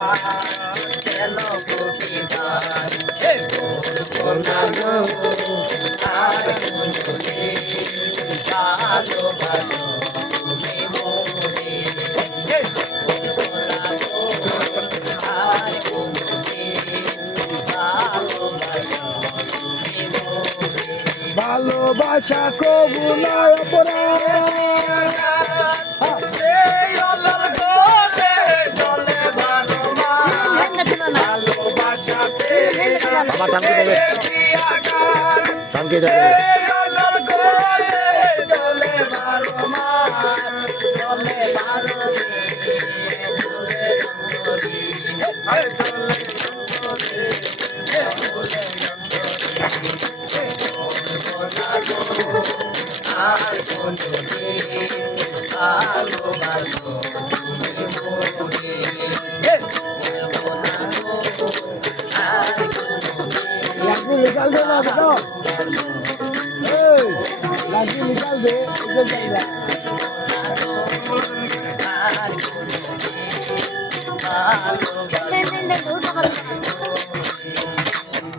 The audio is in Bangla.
Hello, cookie jar. Hey, Bolano, Halo, Halo, ভালোবাসা কবু নয় অপরাধ এই অল্লার গোলে চলে ভালোবাসাতে আমার টানকে দেবে টানকে দেবে অল্লার গোলে চলে চলে लाठी निकाल दे ना बताओ लाठी निकाल दे इधर जाएगा Halo,